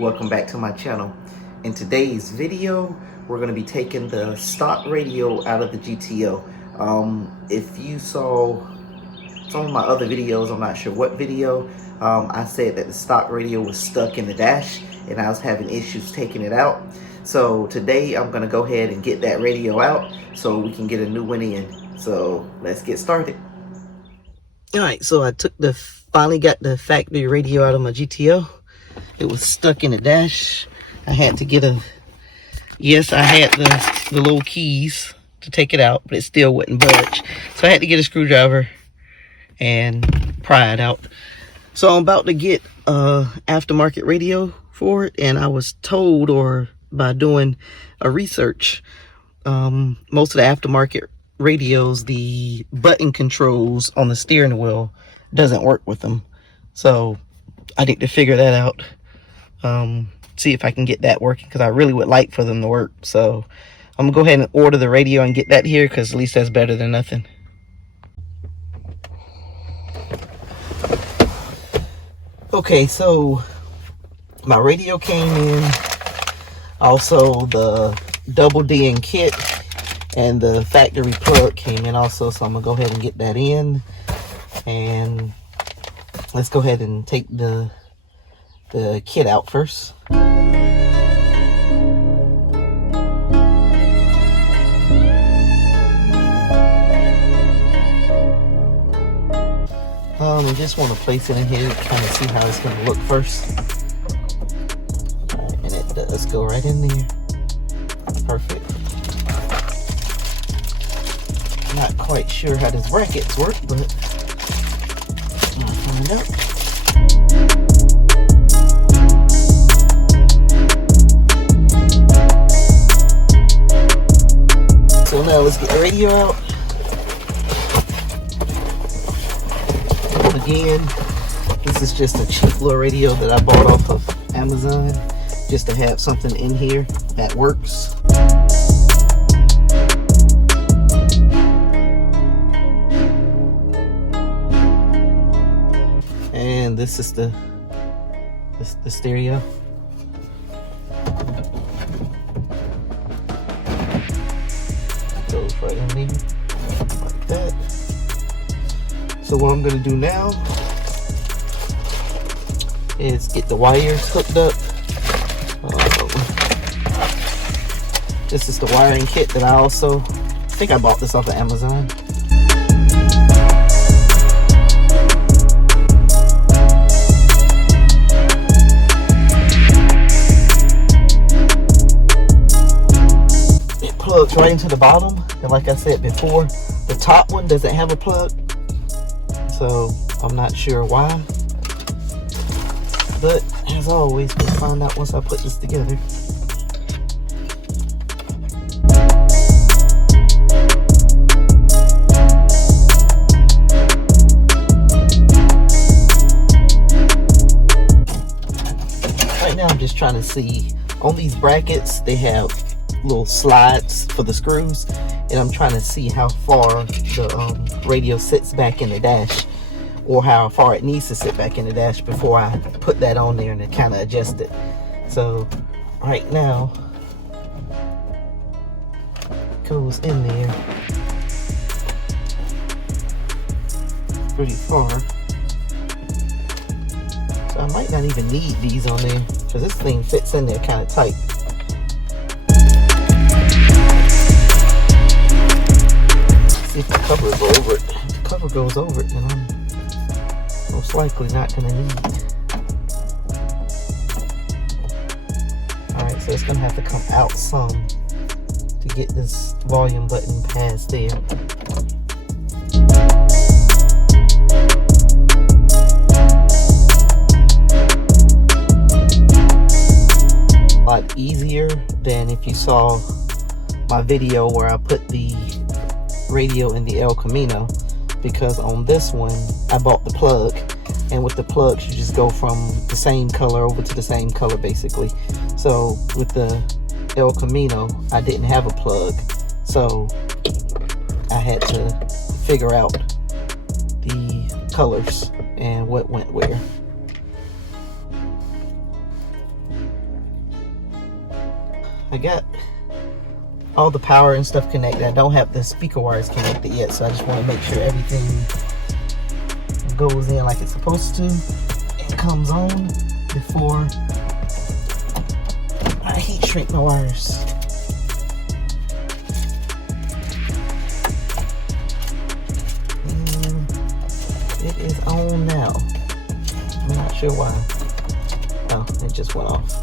welcome back to my channel. In today's video, we're going to be taking the stock radio out of the GTO. If you saw some of my other videos, I'm not sure what video, I said that the stock radio was stuck in the dash and I was having issues taking it out. So today I'm going to go ahead and get that radio out so we can get a new one in. So let's get started. Alright, so I finally got the factory radio out of my GTO. It was stuck in the dash. I had to get yes, I had the little keys to take it out, but it still wouldn't budge. So I had to get a screwdriver and pry it out. So I'm about to get aftermarket radio for it, and I was told, or by doing a research, most of the aftermarket radios, the button controls on the steering wheel doesn't work with them. So I need to figure that out. See if I can get that working, because I really would like for them to work. So I'm gonna go ahead and order the radio and get that here, because at least that's better than nothing. Okay, so my radio came in, also the double D in kit and the factory plug came in also, so I'm gonna go ahead and get that in, and let's go ahead and take the kit out first. I just want to place it in here, kind of see how it's going to look first. And it does go right in there. Perfect. Not quite sure how these brackets work, but I'll find out. So now let's get the radio out. Again, this is just a cheap little radio that I bought off of Amazon, just to have something in here that works. And this is the stereo. Goes right in there like that. So what I'm going to do now is get the wires hooked up. This is the wiring kit that I think I bought this off of Amazon. It plugs right into the bottom, and like I said before, the top one doesn't have a plug. So I'm not sure why, but as always, we'll find out once I put this together. Right now I'm just trying to see, on these brackets they have little slides for the screws, and I'm trying to see how far the radio sits back in the dash, or how far it needs to sit back in the dash before I put that on there and kind of adjust it. So right now it goes in there pretty far, so I might not even need these on there, because this thing fits in there kind of tight. See if the cover will go over it. If the cover goes over it, then I'm most likely not going to need. Alright, so it's going to have to come out some to get this volume button past there. A lot easier than if you saw my video where I put the radio in the El Camino, because on this one I bought the plug, and with the plugs you just go from the same color over to the same color basically. So with the El Camino I didn't have a plug, so I had to figure out the colors and what went where. I got all the power and stuff connected. I don't have the speaker wires connected yet, so I just want to make sure everything goes in like it's supposed to and comes on before I heat shrink my wires. And it is on now. I'm not sure why. Oh, it just went off.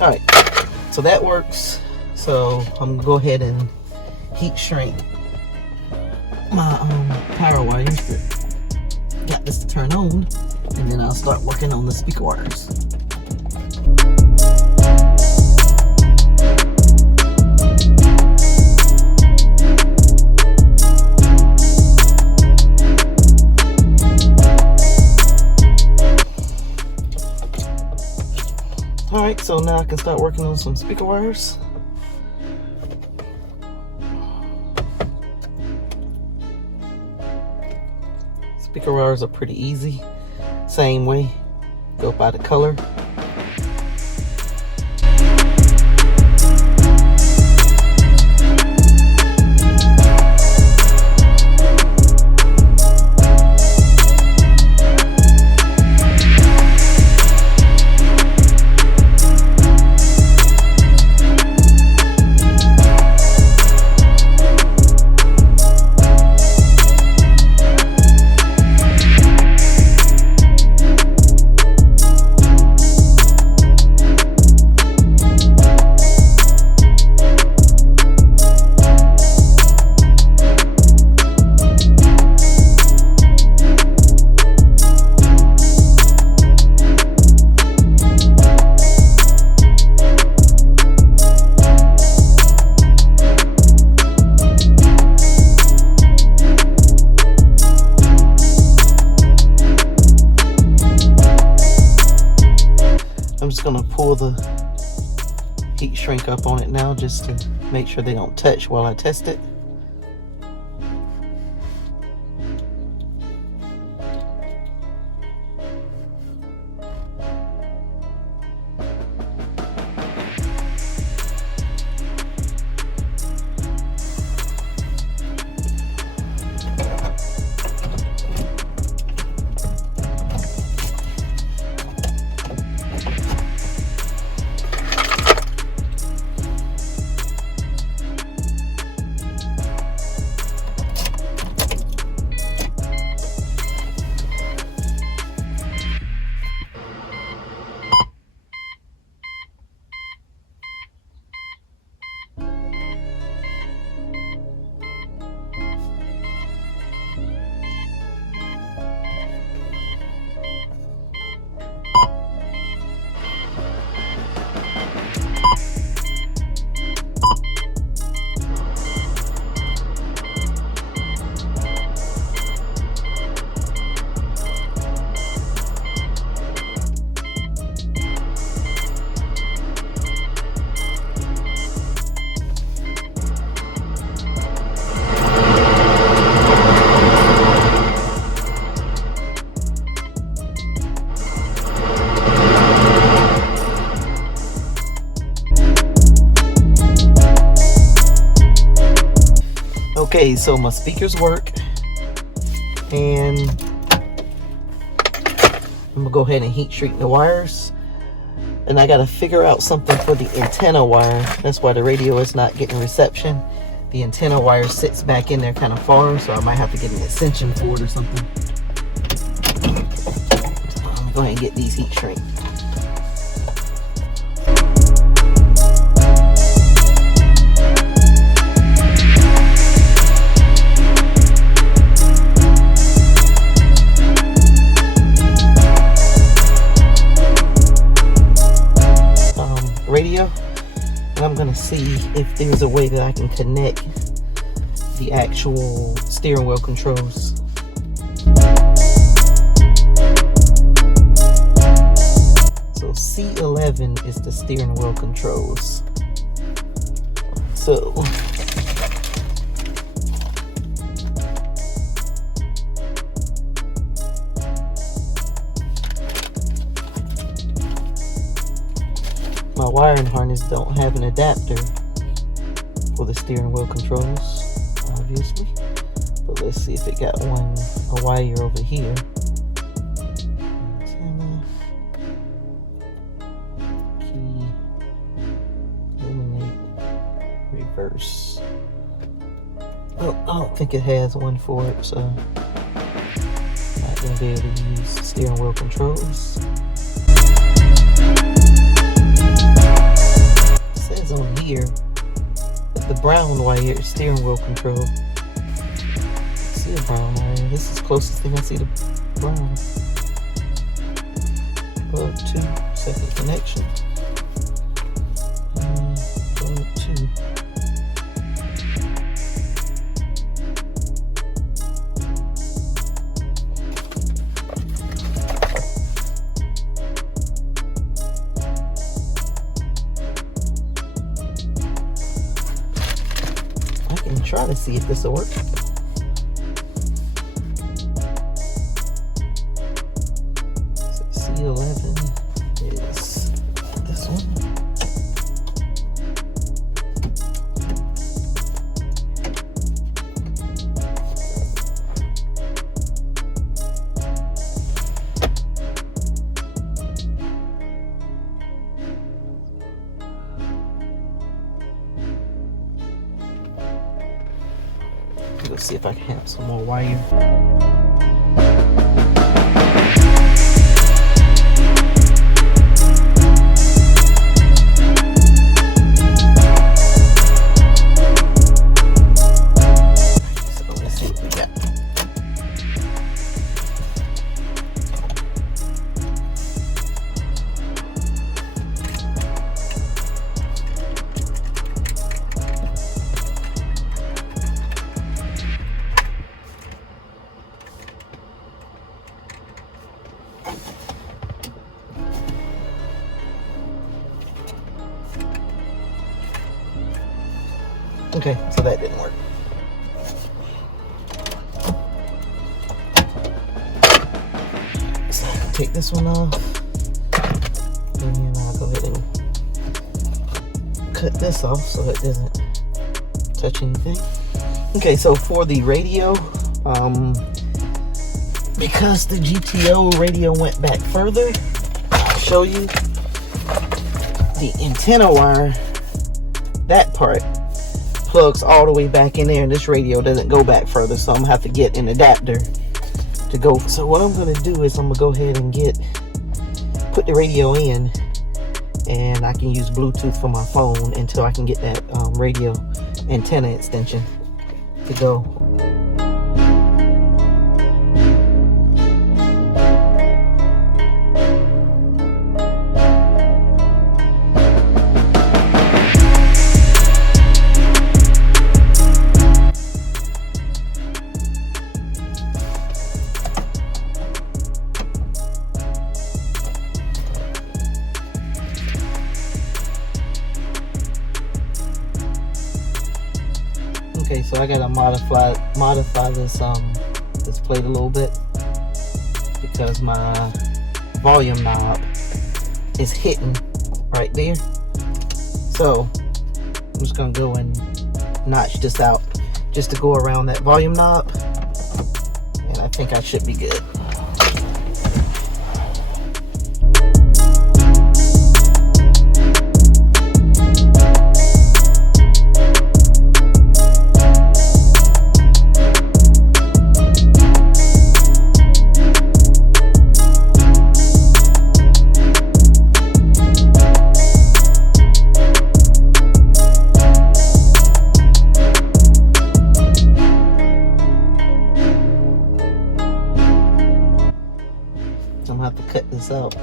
All right, so that works. So I'm gonna go ahead and heat shrink my power wires that got this to turn on, and then I'll start working on the speaker wires. Alright, so now I can start working on some speaker wires. Speaker wires are pretty easy. Same way, go by the color. I'm just gonna pull the heat shrink up on it now just to make sure they don't touch while I test it. Okay, so my speakers work, and I'm gonna go ahead and heat shrink the wires. And I gotta figure out something for the antenna wire. That's why the radio is not getting reception. The antenna wire sits back in there kind of far, so I might have to get an extension cord or something. So I'm gonna go ahead and get these heat shrink. Radio, and I'm gonna see if there's a way that I can connect the actual steering wheel controls. So C11 is the steering wheel controls. So my wiring harness don't have an adapter for the steering wheel controls, obviously. But let's see if it got a wire over here. Antenna, key, illuminate, reverse. Oh, I don't think it has one for it, so I'm not gonna be able to use steering wheel controls. On here, the brown wire steering wheel control. See the brown wire. This is the closest thing I see to brown. Plug 2, second connection. Plug 2. Try to see if this will work. So C11 is this one. Let's see if I can have some more wire. So let's see what we got. Okay, so that didn't work. So I'll take this one off, and I'll go ahead and cut this off so it doesn't touch anything. Okay, so for the radio, because the GTO radio went back further, I'll show you the antenna wire. That part plugs all the way back in there, and this radio doesn't go back further, so I'm gonna have to get an adapter to go. So what I'm gonna do is I'm gonna go ahead and put the radio in, and I can use Bluetooth for my phone until I can get that radio antenna extension to go. Okay, so I gotta modify this plate a little bit because my volume knob is hitting right there. So I'm just gonna go and notch this out just to go around that volume knob, and I think I should be good. I'm gonna have to cut this out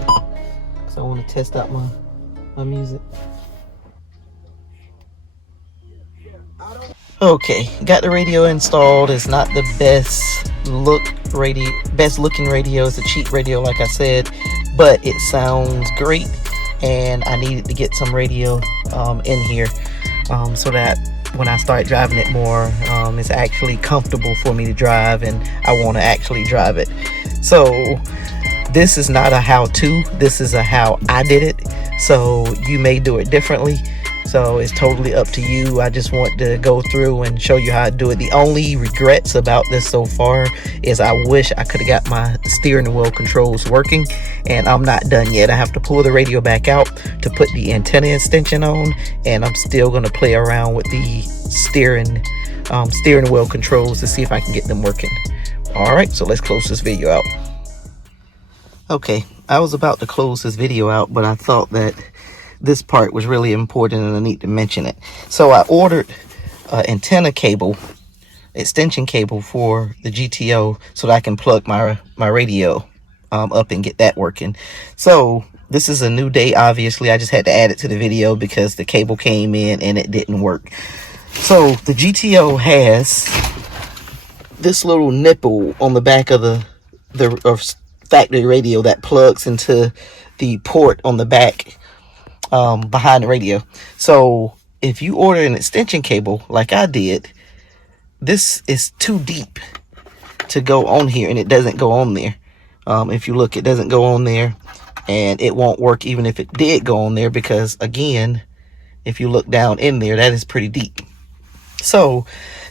because I want to test out my music. Okay, got the radio installed. It's not the best looking radio. It's a cheap radio, like I said, but it sounds great, and I needed to get some radio in here so that when I start driving it more, it's actually comfortable for me to drive, and I want to actually drive it. So this is not a how-to, this is a how I did it. So you may do it differently, so it's totally up to you. I just want to go through and show you how I do it. The only regrets about this so far is I wish I could have got my steering wheel controls working, and I'm not done yet. I have to pull the radio back out to put the antenna extension on, and I'm still going to play around with the steering wheel controls to see if I can get them working. All right, so let's close this video out. Okay, I was about to close this video out, but I thought that this part was really important and I need to mention it. So I ordered antenna cable, extension cable for the GTO so that I can plug my radio up and get that working. So this is a new day, obviously. I just had to add it to the video because the cable came in and it didn't work. So the GTO has this little nipple on the back of the factory radio that plugs into the port on the back behind the radio. So if you order an extension cable like I did, this is too deep to go on here, and it doesn't go on there. If you look, it doesn't go on there, and it won't work even if it did go on there, because again, if you look down in there, that is pretty deep. So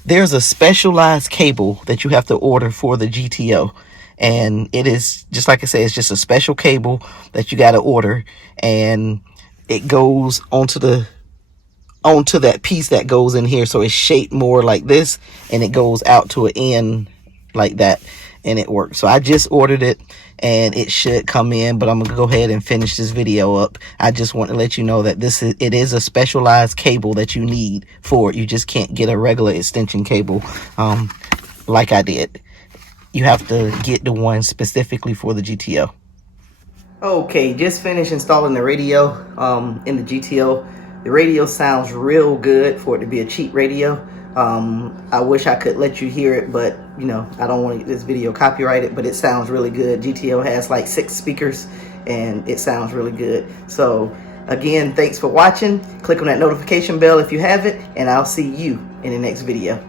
there's a specialized cable that you have to order for the GTO, and it is just like I said, it's just a special cable that you got to order, and it goes onto that piece that goes in here. So it's shaped more like this, and it goes out to an end like that, and it works. So I just ordered it, and it should come in, but I'm gonna go ahead and finish this video up. I just want to let you know that it is a specialized cable that you need for it. You just can't get a regular extension cable like I did. You have to get the one specifically for the GTO. Okay, just finished installing the radio in the GTO. The radio sounds real good for it to be a cheap radio. I wish I could let you hear it, but you know, I don't want this video copyrighted, but it sounds really good. GTO has like 6 speakers and it sounds really good. So again, thanks for watching. Click on that notification bell if you haven't, and I'll see you in the next video.